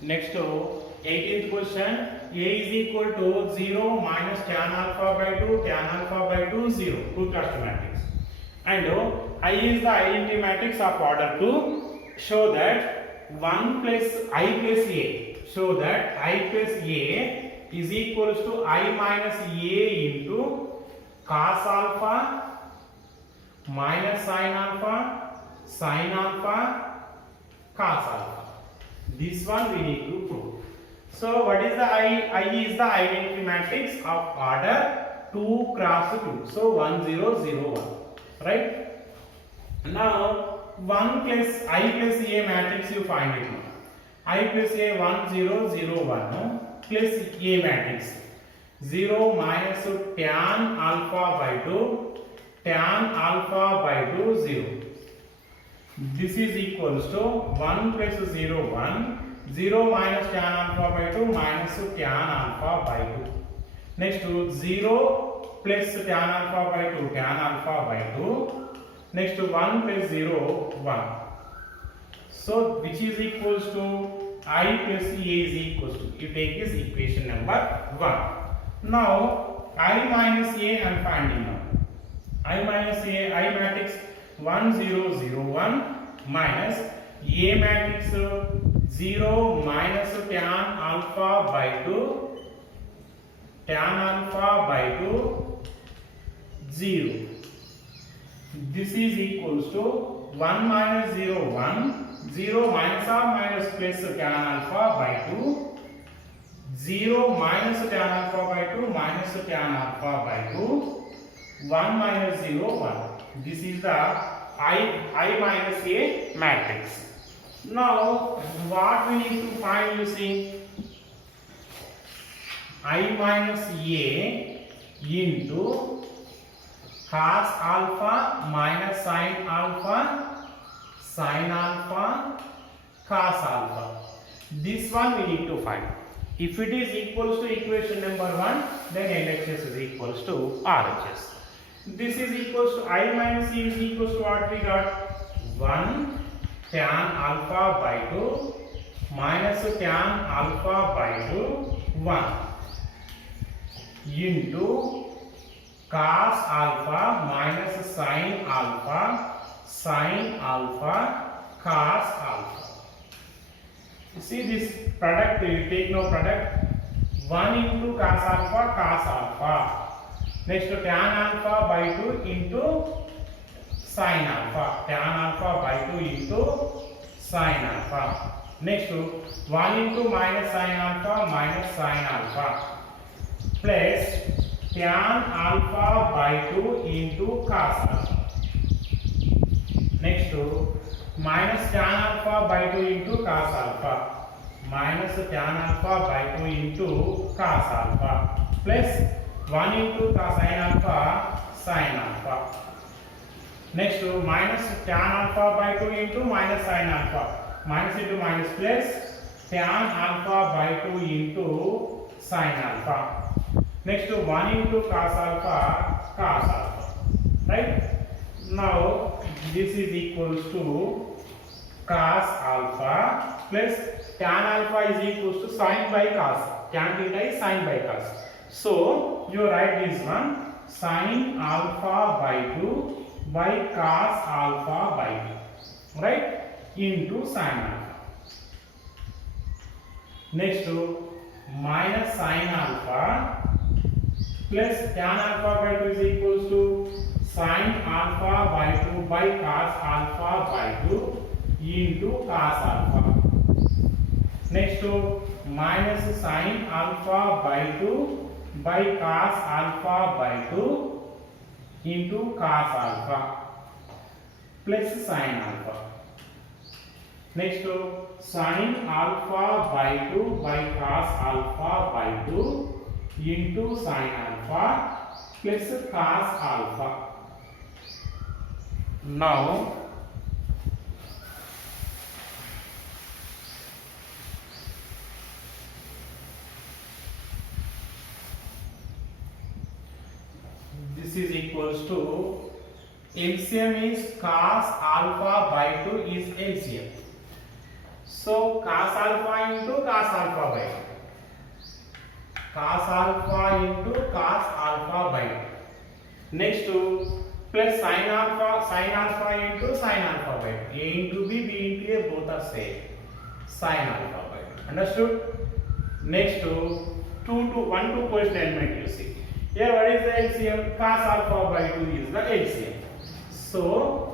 Next, 18th question. A is equal to 0 minus tan alpha by 2, tan alpha by 2, 0. Two cluster matrix. And I is the identity matrix of order 2. Show that 1 plus I plus A. Show that I plus A is equals to I minus A into cos alpha minus sin alpha, cos alpha. This one we need to prove. So what is the I? I is the identity matrix of order 2 cross 2. So 1 0 0 1. Right? Now 1 plus I plus A matrix you find it now. I plus A 1 0 0 1 no? Plus A matrix 0 minus tan alpha by 2, tan alpha by 2 0. This is equals to 1 plus 0 1, 0 minus tan alpha by 2 minus tan alpha by 2. Next to 0 plus tan alpha by 2, tan alpha by 2. Next to 1 plus 0 1. So which is equals to I plus A is equals to, you take this equation number 1. Now I minus A I am finding now. I minus A, I matrix 1 0 0 1 minus A matrix 0 minus tan alpha by 2, tan alpha by 2 0. This is equals to 1 minus 0 1, 0 minus or minus plus tan alpha by 2, 0 minus tan alpha by 2 minus tan alpha by 2, 1 minus 0 1. This is the I minus A matrix. Now what we need to find using I minus A into cos alpha minus sin alpha, cos alpha. This one we need to find. If it is equals to equation number 1, then LHS is equals to RHS. This is equals to I minus E is equals to what we got? 1 tan alpha by 2 minus tan alpha by 2 1 into cos alpha minus sin alpha, cos alpha. You see this product, you take no product, 1 into cos alpha. Next to tan alpha by 2 into sin alpha, tan alpha by 2 into sin alpha. Next to 1 into minus sin alpha plus tan alpha by 2 into cos alpha. Next to minus tan alpha by 2 into cos alpha, minus tan alpha by 2 into cos alpha plus 1 into sin alpha. Next to minus tan alpha by 2 into minus sin alpha, minus into minus plus tan alpha by 2 into sin alpha. Next to 1 into cos alpha. Right? Now this is equals to cos alpha plus tan alpha is equals to sin by cos. Tan theta is sin by cos. So you write this one sin alpha by 2 by cos alpha by 2, right, into sin alpha. Next to minus sin alpha plus tan alpha by 2 is equals to sin alpha by 2 by cos alpha by 2 into cos alpha. Next to minus sin alpha by 2 by cos alpha by 2 into cos alpha plus sin alpha. Next to sin alpha by 2 by cos alpha by 2 into sin alpha plus cos alpha. Now this is equals to LCM is cos alpha by 2 is LCM. So So cos alpha into cos alpha by 2. Cos alpha into cos alpha by 2. Next to plus sin alpha into sin alpha by 2. A into b, b into a, both are same. Sin alpha by 2. Understood? Next to 2 question element you see. Here what is the LCM? Cos alpha by 2 is the LCM. So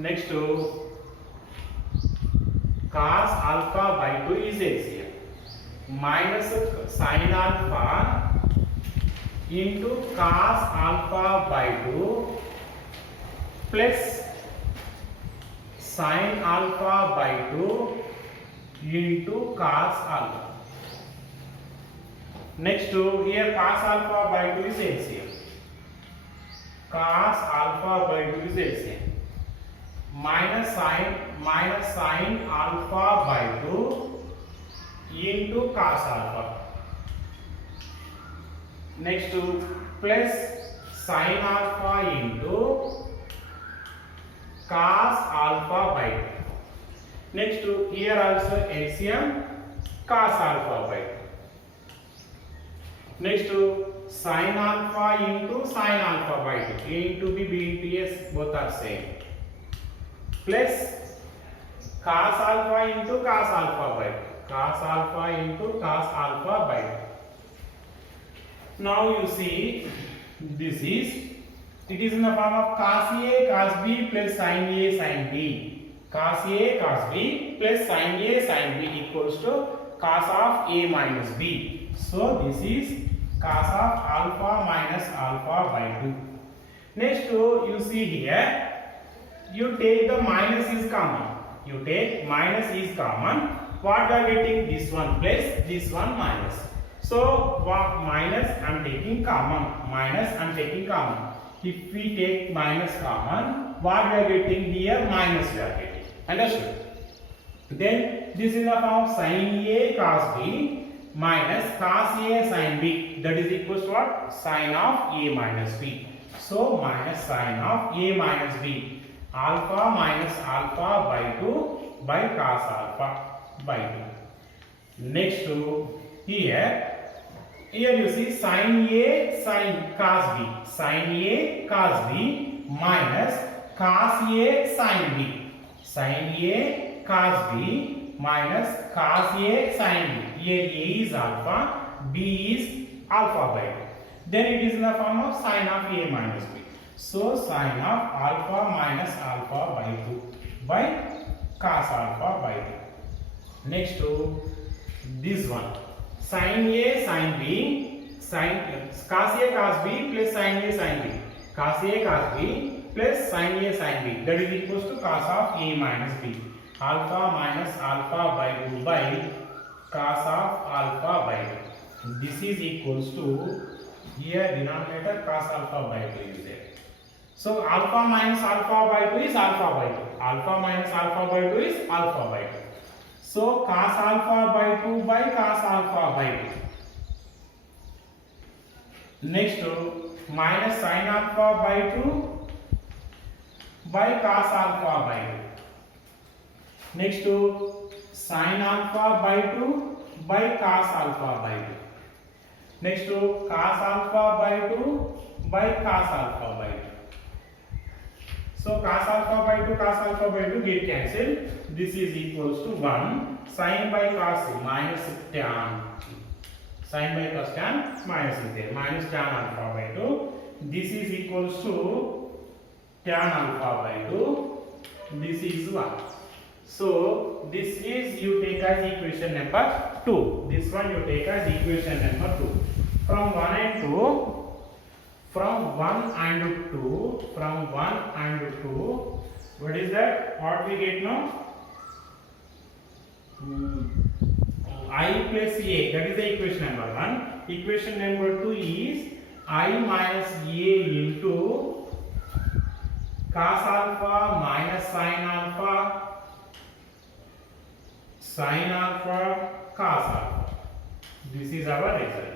next to cos alpha by 2 is LCM minus sin alpha into cos alpha by 2 plus sin alpha by 2 into cos alpha. Next to here cos alpha by 2 is LCM. Cos alpha by 2 is LCM. Minus sin alpha by 2 into cos alpha. Next to plus sin alpha into cos alpha by 2. Next to here also LCM cos alpha by 2. Next to sin alpha into sin alpha by 2. A into b, b into s, both are same. Plus cos alpha into cos alpha by 2. Cos alpha into cos alpha by 2. Now you see this is, it is in the form of cos A cos B plus sin A sin B. Cos A cos B plus sin A sin B equals to cos of A minus B. So this is cos of alpha minus alpha by 2. Next you see here, you take the minus is common. You take minus is common. What we are getting? This one plus this one minus. So minus I am taking common. Minus I am taking common. If we take minus common, what we are getting here? Minus we are getting. Understood? Then this is the form sin A cos B minus cos A sin B. That is equals to what? Sin of A minus B. So minus sin of A minus B. Alpha minus alpha by 2 by cos alpha by 2. Next to here you see sin A sin cos B. Sin A cos B minus cos A sin B. Sin A cos B minus cos A sin B. Here A is alpha, B is alpha by 2. Then it is in the form of sin of A minus B. So sin of alpha minus alpha by 2 by cos alpha by 2. Next to this one, sin A sin B, sin cos A cos B plus sin A sin B. Cos A cos B plus sin A sin B. That is equals to cos of A minus B. Alpha minus alpha by 2 by cos of alpha by 2. This is equals to, here denominator cos alpha by 2 is there. So alpha minus alpha by 2 is alpha by 2. Alpha minus alpha by 2 is alpha by 2. So cos alpha by 2 by cos alpha by 2. Next to minus sin alpha by 2 by cos alpha by 2. Next to sin alpha by 2 by cos alpha by 2. Next to cos alpha by 2 by cos alpha by 2. So cos alpha by 2 get cancelled. This is equals to 1 sin by cos minus tan. Sin by cos tan minus is there. Minus tan alpha by 2. This is equals to tan alpha by 2. This is 1. So this is you take as equation number 2. This one you take as equation number 2. From 1 and 2. From 1 and 2, what is that? What we get now? I plus A, that is the equation number 1. Equation number 2 is I minus A into cos alpha minus sin alpha, cos alpha. This is our result.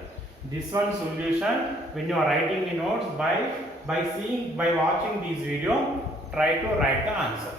This one solution, when you are writing the notes, by watching this video, try to write the answer.